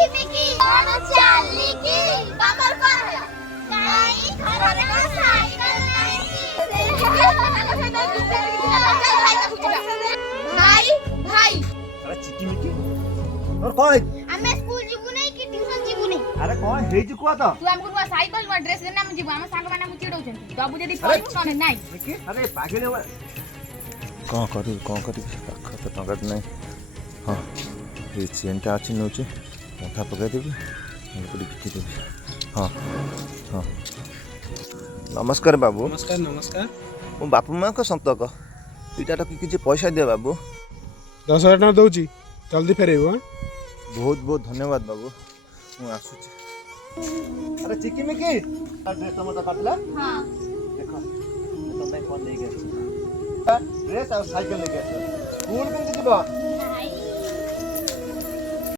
ଚିକିମିକି କଣ ଚାଲିକି ତମର କଣ ହେଲା କାଇଁ ଘରରେ କଣ ସାଇକେଲ ନାହିଁ ଭାଇ ଭାଇ अरे चिकिमिकी और कौन है ଆମେ ସ୍କୁଲ ଯିବୁ ନାହିଁ କି ଟ୍ୟୁସନ ଯିବୁ ନାହିଁ अरे कौन है जी कुआ तो तू हमको नुआ साइकिल नुआ ड्रेस देना हम जीवो हम सांग माने हम चिड़ौछन दबु जदी पइबो नने नाही निकी अरे पागल है कौन करी पाख तो टंका नहीं हाँ ये चेनटा अच्छी नौचे कंथा पकईदेवी बिकिदेवी हाँ हाँ नमस्कार बाबू नमस्कार नमस्कार मो बापू माँ को संतक इटा किसी पैसा दिया बाबू 10,000 टଙ୍କା ଦଉଛି जल्दी फेरेबो हां बहुत बहुत धन्यवाद बाबू मु आसुची अरे चिकिमिकी ड्रेस तो मत काटला हां देखो तुम कौन लेके ड्रेस और साइकिल लेके स्कूल केमती जीव